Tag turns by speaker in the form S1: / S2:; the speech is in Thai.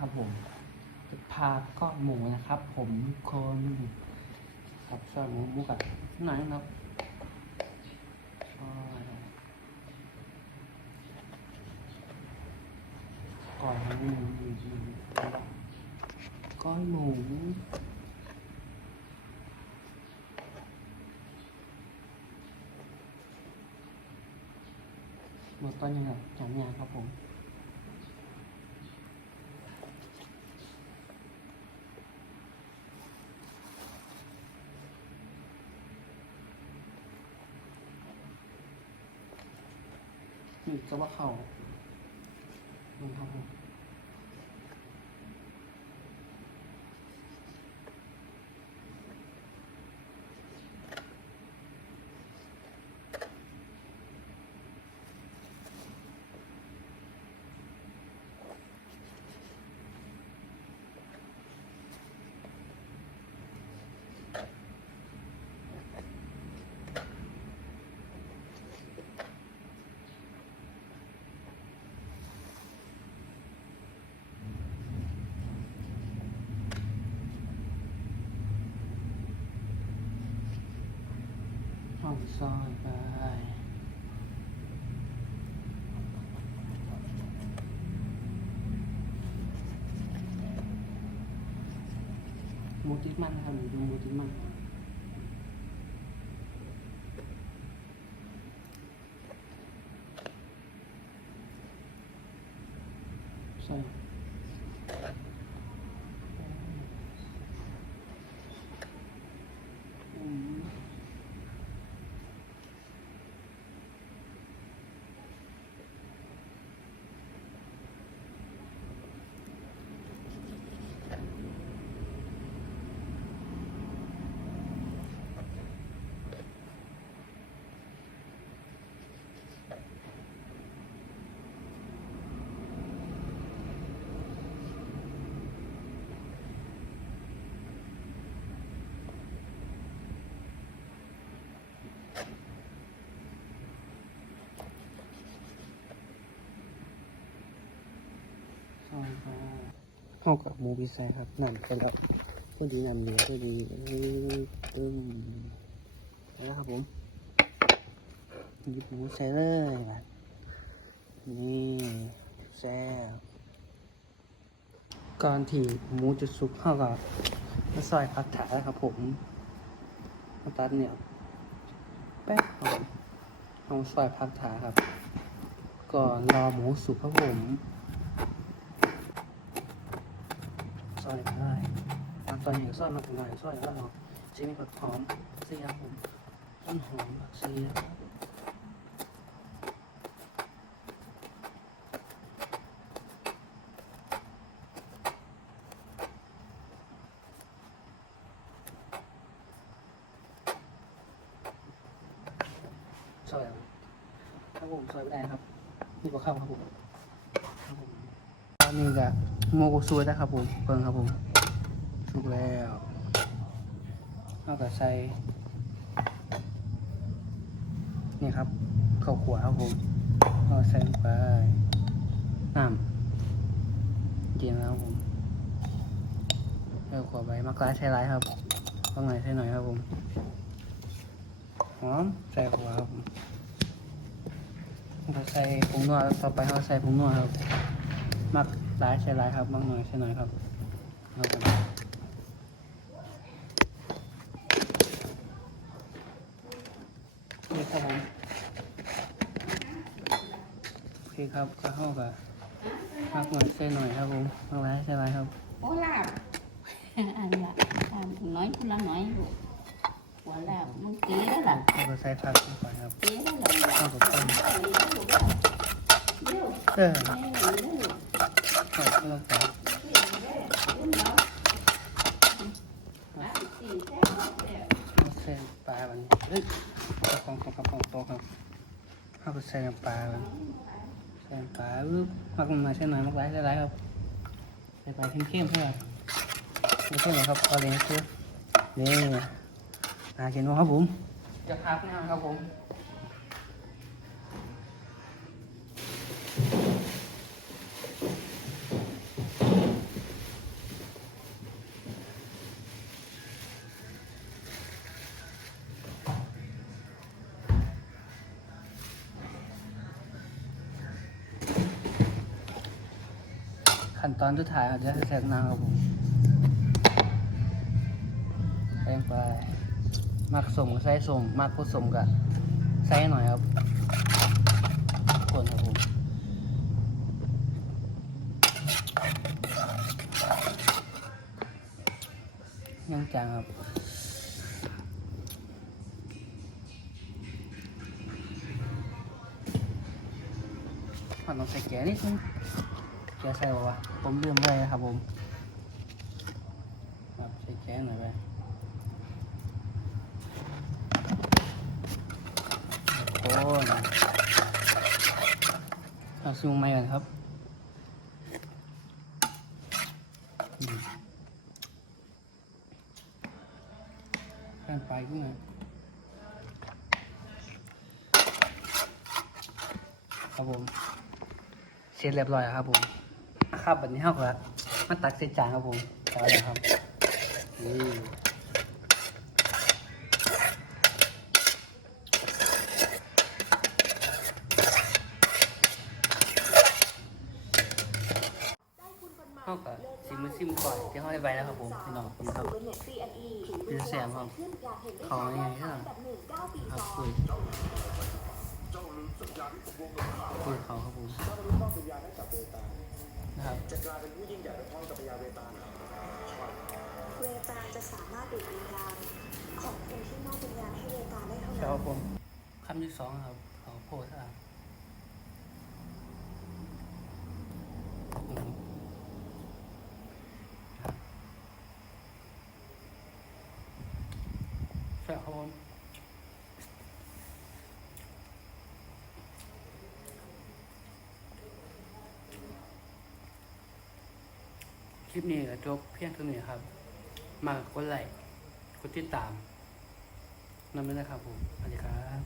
S1: นะครับผมจะพาก้อนหมูนะครับ ผมคนกับซอยหมูหมูกับหน่อยนะครับก้อนหมูก้อนหมูหมดต้นยังไงจานยาครับผม คือก็ว่าเขาลงครับผมห้อง ซอยไปหมูติดมันนะครับหนูดูหมูติดมัน ใช่อืมซอยไป เข้ากับหมูพิเศษครับ นั่นไปแล้วพอดีนั่นเหลือพอดีตึ้มแล้วครับผมหยิบหมูใส่เลยนี่แซ่บก่อนที่หมูจะสุกเข้ากับมาซอยผักถาแล้วครับผมมาตัดเนี่ยแป๊บเอาซอยผักถาครับ ก่อนรอหมูสุกครับผม ซ อยได้มาตอนนี้ซอยมาถึงไหนซอยแล้วเนาะจะมีผักหอมเสียผมต้นหอมผักเสียซอยครับผมซอยไม่ได้ครับนี่ก็เข้าครับผมครับผมตอนนี้ก็ โมกุซูนะครับผมเพิ่งครับผมสุกแล้วเอาก็ใส่นี่ครับข้าวขัวครับผมเอาใส่ลงไปน้ำเย็นแล้วครับผมเอาขัวไปมะกลายใส่ไรครับบางหน่อยใส่หน่อยครับผมหอมใส่ขัวครับผมเราใส่ผงนัวต่อไปเราใส่ผงนัวครับมัก หลายใช่หลายครับบางหน่อยใช่หน่อยครับเอาครับนี่ครับผมโอเคครับก็เข้ากับมักหน่อยใช่หน่อยครับผมมักหลายใช่หลายครับ
S2: โอ้ลาบอันละอันน้อยคนละน้อยลูกหัวลาบมึงเก๋แล้วล่ะ
S1: เราก็ใส่ผักลงไปครับ
S2: เก๋แล้วล่ะ
S1: เข้ากับต้น
S2: เดี๋ยว
S1: เออ
S2: เดี๋ยวเดี๋ยว
S1: ใส่เครื่องใส่ปลาบันเฮ้ยของของของของโตครับเข้าไปใส่น้ำปลาบันใส่น้ำปลาปึ๊บมักหน่อยใช่หน่อยมักหลายใช่หลายครับใส่ปลาเข้มๆเพื่อไม่ใช่เหรอครับออเรนจ์คือนี่อาเขียนว่าครับผมจะพักนะครับผม ขั้นตอนสุดท้ายเราจะใส่น้ำครับผมใส่ลงไปมักสมก็ใส่สมมักผสมก็ใส่หน่อยครับคนครับผมยังจางครับมันต้องใส่แกนิดนึง แกใส่บอกว่าผมลืมไปนะครับผมครับใส่แกหน่อยไปโอ้ยเอาซูมใหม่ก่อนครับอืมข้างไปขึ้นมาครับผม เสร็จเรียบร้อยครับผม ครับวันนี้เท่ากับมาตักใส่จานครับผมจานแล้วครับนี่เท่ากับซิมซิมก่อนที่เขาได้แล้วครับผมพี่น้องผมครับเป็นแซมครับขาเนี่ยใช่ไหมครับคุยคุยเขาครับผม นะครับ
S3: เวตาจะสามารถดูดวิญญาณของคนที่มอบวิญญาณให้เวตาได้เท่า
S1: ค
S3: นั้
S1: รับ
S3: น
S1: ผมคำที่สองครับเขาโพสต์ครับอืมครับผม คลิปนี้ก็จบเพียงเท่านี้ครับ มากกดไลค์กดติดตามนั่นไม่ได้ครับผมสวัสดีครับ